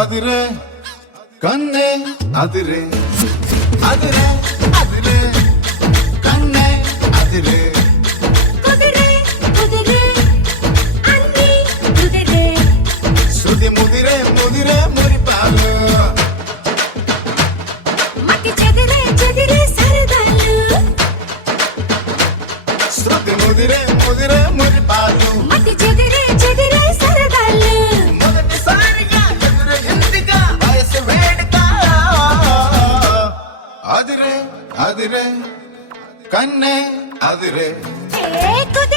అదిరే కన్నే అదిరే అదిరే అదిరే కన్నే అదిరే కుదిరే కుదిరే అన్ని కుదిరే శృతి ముదిరే ముదిరే మురిపాలు మట్టి చెదిరే చెదిరే సరదాలు శృతి ముదిరే ముదిరే మురిపాలు మట్టి చెదిరే చెదిరే సరదాలు మొదటిసారిగా ఎదురు ఎందిగా వయసు వేడుక అదిరే అదిరే కన్నే అదిరే ఏ కుదిరే